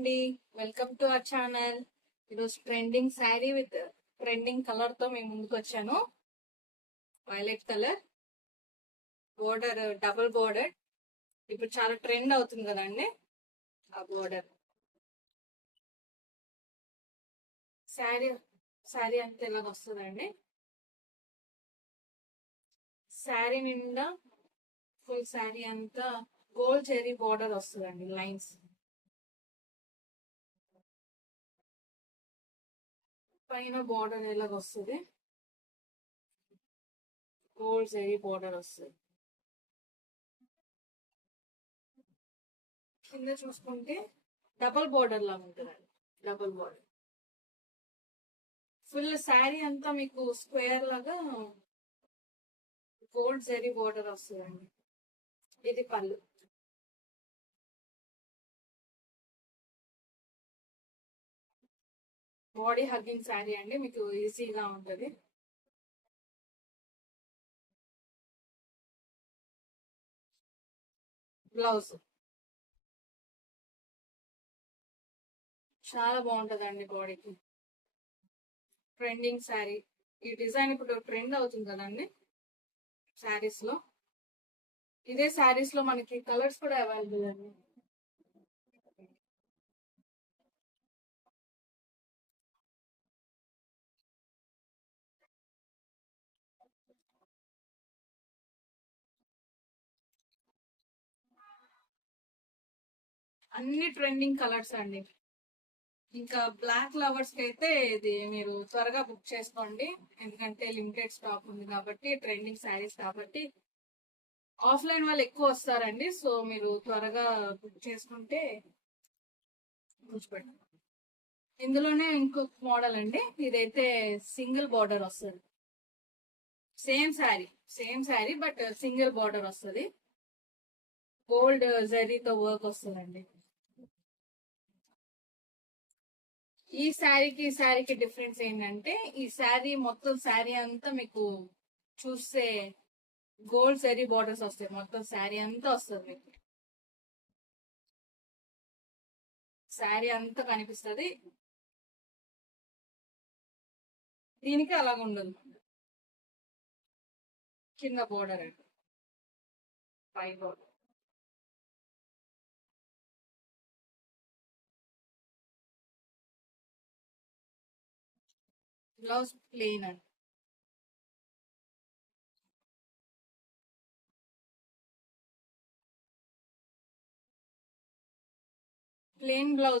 అండి, welcome to our channel. ఈరోజు trending sari with trending colour తో మేము ముందుకు వచ్చాను. Violet colour border, double border. ఇప్పుడు చాలా ట్రెండ్ అవుతుంది కదండి ఆ బోర్డర్. శారీ శారీ అంతా ఇలాగ వస్తుందండి. శారీ నిండా ఫుల్ శారీ అంతా గోల్డ్ చెరీ బోర్డర్ వస్తుందండి, లైన్స్. పైన బోర్డర్ ఇలాగ వస్తుంది, గోల్డ్ చెరీ బోర్డర్ వస్తుంది. కింద చూసుకుంటే డబుల్ బోర్డర్ లాగా ఉంటుందండి. డబుల్ బోర్డర్ ఫుల్ శారీ అంతా మీకు స్క్వేర్ లాగా గోల్డ్ జరీ బోర్డర్ వస్తుందండి. ఇది పళ్ళు. బాడీ హగ్గింగ్ శారీ అండి, మీకు ఈజీగా ఉంటుంది. బ్లౌజ్ చాలా బాగుంటదండి బాడీకి. ట్రెండింగ్ శారీ. ఈ డిజైన్ ఇప్పుడు ట్రెండ్ అవుతుంది కదండి శారీస్ లో. ఇదే శారీస్ లో మనకి కలర్స్ కూడా అవైలబుల్ అండి. అన్ని ట్రెండింగ్ కలర్స్ అండి. ఇంకా బ్లాక్ లవర్స్ కి అయితే ఇది మీరు త్వరగా బుక్ చేసుకోండి, ఎందుకంటే లిమిటెడ్ స్టాక్ ఉంది కాబట్టి, ట్రెండింగ్ శారీస్ కాబట్టి. ఆఫ్లైన్ వాళ్ళు ఎక్కువ వస్తారండి, సో మీరు త్వరగా బుక్ చేసుకుంటే ఉంచిపెట్టండి. ఇందులోనే ఇంకొక మోడల్ అండి, ఇదైతే సింగిల్ బార్డర్ వస్తుంది. Same sari, same sari, but single border వస్తుంది. గోల్డ్ జరీతో వర్క్ వస్తుందండి. ఈ శారీకి డిఫరెన్స్ ఏంటంటే, ఈ శారీ మొత్తం శారీ అంతా మీకు చూస్తే గోల్డ్ జరీ బార్డర్స్ వస్తాయి. మొత్తం శారీ అంతా వస్తుంది మీకు. శారీ అంతా కనిపిస్తుంది. దీనికి అలాగ ఉండదు. కింద బోర్డర్ అండి, పై బోర్డర్. బ్లౌజ్ ప్లెయిన్ అండి. ప్లెయిన్